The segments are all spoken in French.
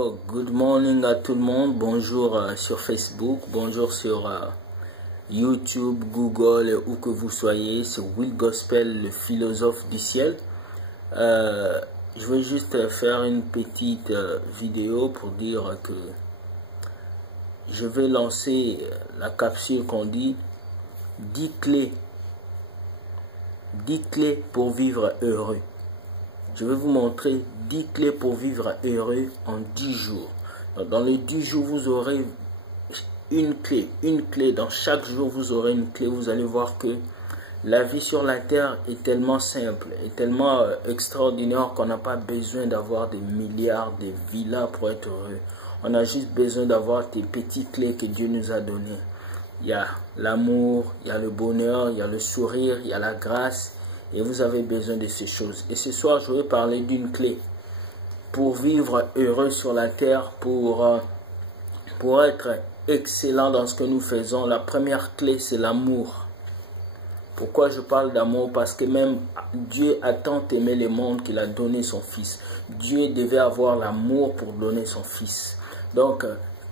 Good morning à tout le monde, bonjour sur Facebook, bonjour sur YouTube, Google, où que vous soyez, c'est Will Gospel, le philosophe du ciel. Je vais juste faire une petite vidéo pour dire que je vais lancer la capsule qu'on dit 10 clés pour vivre heureux. Je vais vous montrer 10 clés pour vivre heureux en 10 jours. Dans les 10 jours, vous aurez une clé. Dans chaque jour, vous aurez une clé. Vous allez voir que la vie sur la terre est tellement simple, est tellement extraordinaire qu'on n'a pas besoin d'avoir des milliards de villas pour être heureux. On a juste besoin d'avoir des petites clés que Dieu nous a données. Il y a l'amour, il y a le bonheur, il y a le sourire, il y a la grâce. Et vous avez besoin de ces choses. Et ce soir, je vais parler d'une clé pour vivre heureux sur la terre, pour être excellent dans ce que nous faisons. La première clé, c'est l'amour. Pourquoi je parle d'amour? Parce que même Dieu a tant aimé le monde qu'il a donné son Fils. Dieu devait avoir l'amour pour donner son Fils. Donc,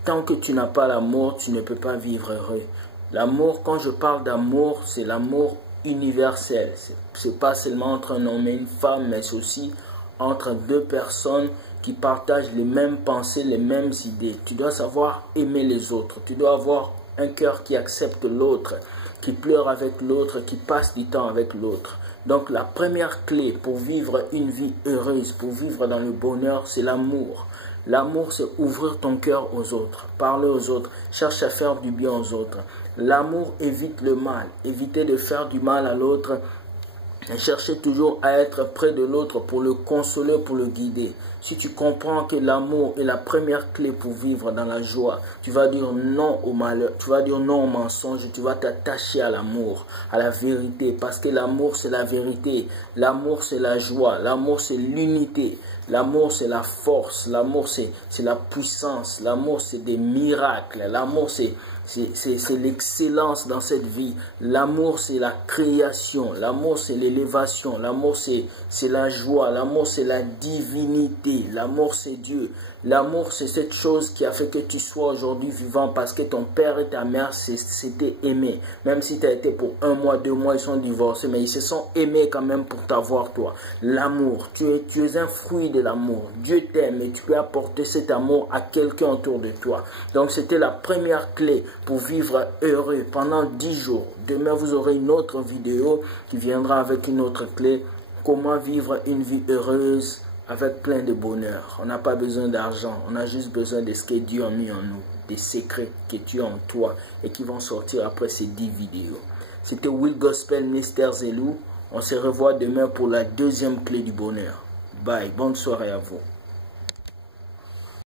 tant que tu n'as pas l'amour, tu ne peux pas vivre heureux. L'amour, quand je parle d'amour, c'est l'amour universel. C'est pas seulement entre un homme et une femme, mais c'est aussi entre deux personnes qui partagent les mêmes pensées, les mêmes idées. Tu dois savoir aimer les autres. Tu dois avoir un cœur qui accepte l'autre, qui pleure avec l'autre, qui passe du temps avec l'autre. Donc la première clé pour vivre une vie heureuse, pour vivre dans le bonheur, c'est l'amour. L'amour, c'est ouvrir ton cœur aux autres, parler aux autres, cherche à faire du bien aux autres. L'amour évite le mal, éviter de faire du mal à l'autre, et chercher toujours à être près de l'autre pour le consoler, pour le guider. Si tu comprends que l'amour est la première clé pour vivre dans la joie, tu vas dire non au malheur, tu vas dire non au mensonge, tu vas t'attacher à l'amour, à la vérité, parce que l'amour c'est la vérité, l'amour c'est la joie, l'amour c'est l'unité, l'amour c'est la force, l'amour c'est la puissance, l'amour c'est des miracles, l'amour c'est l'excellence dans cette vie. L'amour, c'est la création. L'amour, c'est l'élévation. L'amour, c'est la joie. L'amour, c'est la divinité. L'amour, c'est Dieu. L'amour, c'est cette chose qui a fait que tu sois aujourd'hui vivant parce que ton père et ta mère s'étaient aimés. Même si tu as été pour 1 mois, 2 mois, ils sont divorcés, mais ils se sont aimés quand même pour t'avoir toi. L'amour, tu es un fruit de l'amour. Dieu t'aime et tu peux apporter cet amour à quelqu'un autour de toi. Donc, c'était la première clé pour vivre heureux pendant 10 jours. Demain, vous aurez une autre vidéo qui viendra avec une autre clé. Comment vivre une vie heureuse avec plein de bonheur. On n'a pas besoin d'argent. On a juste besoin de ce que Dieu a mis en nous. Des secrets que tu as en toi et qui vont sortir après ces 10 vidéos. C'était Will Gospel, Mr. Zelou. On se revoit demain pour la deuxième clé du bonheur. Bye. Bonne soirée à vous.